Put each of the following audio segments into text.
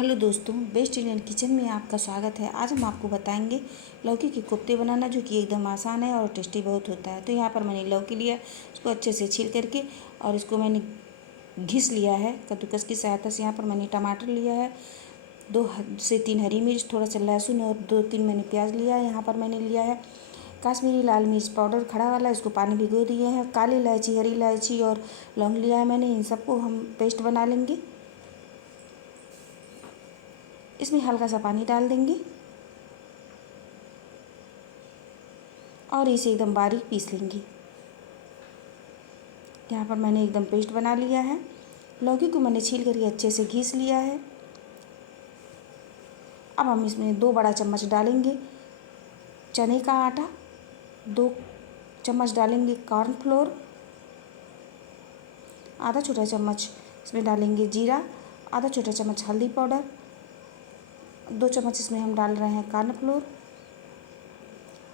Hello दोस्तों, best Indian kitchen में आपका स्वागत है। आज हम आपको बताएंगे लौकी के कोफ्ते बनाना, जो कि एकदम आसान है और टेस्टी बहुत होता है। तो यहाँ पर मैंने लौकी लिया, इसको अच्छे से छील करके और इसको मैंने घिस लिया है कद्दूकस की सहायता से। यहाँ पर मैंने टमाटर लिया है, 2 से 3 हरी मिर्च, थोड़ा सा लहसुन और 2-3 मैंने प्याज लिया है। यहाँ पर मैंने लिया है काश्मीरी लाल मिर्च पाउडर खड़ा वाला, इसको पानी भिगो दिए हैं। काली इलायची, हरी इलायची और लौंग लिया है मैंने। इन सबको हम पेस्ट बना लेंगे। इसमें हल्का सा पानी डाल देंगे और इसे एकदम बारीक पीस लेंगे। यहाँ पर मैंने एकदम पेस्ट बना लिया है। लौकी को मैंने छील करके अच्छे से घिस लिया है। अब हम इसमें 2 बड़ा चम्मच डालेंगे चने का आटा, 2 चम्मच डालेंगे कॉर्नफ्लोर, आधा छोटा चम्मच इसमें डालेंगे जीरा, आधा छोटा चम्मच हल्दी पाउडर, 2 चम्मच इसमें हम डाल रहे हैं कॉर्नफ्लोर,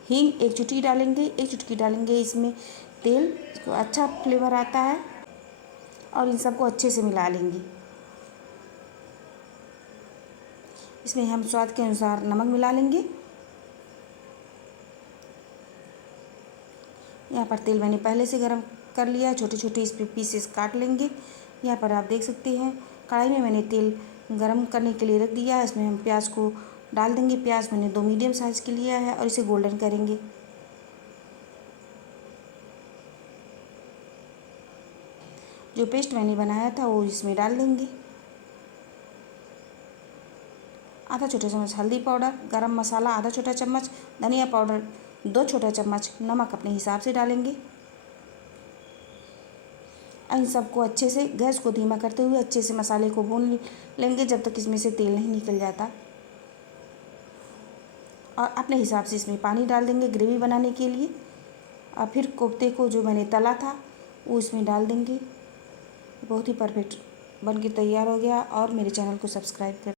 हींग 1 चुटकी डालेंगे, 1 चुटकी डालेंगे इसमें तेल, इसको अच्छा फ्लेवर आता है। और इन सबको अच्छे से मिला लेंगे। इसमें हम स्वाद के अनुसार नमक मिला लेंगे। यहाँ पर तेल मैंने पहले से गरम कर लिया है, छोटे छोटे इस पर पीसेस काट लेंगे। यहाँ पर आप देख सकते हैं कढ़ाई में मैंने तेल गरम करने के लिए रख दिया है। इसमें हम प्याज को डाल देंगे। प्याज मैंने 2 मीडियम साइज़ के लिया है और इसे गोल्डन करेंगे। जो पेस्ट मैंने बनाया था वो इसमें डाल देंगे। आधा छोटा चम्मच हल्दी पाउडर, गरम मसाला आधा छोटा चम्मच, धनिया पाउडर 2 छोटा चम्मच, नमक अपने हिसाब से डालेंगे। इन सबको अच्छे से गैस को धीमा करते हुए अच्छे से मसाले को भून लेंगे जब तक इसमें से तेल नहीं निकल जाता। और अपने हिसाब से इसमें पानी डाल देंगे ग्रेवी बनाने के लिए। और फिर कोफ्ते को जो मैंने तला था वो इसमें डाल देंगे। बहुत ही परफेक्ट बन के तैयार हो गया। और मेरे चैनल को सब्सक्राइब कर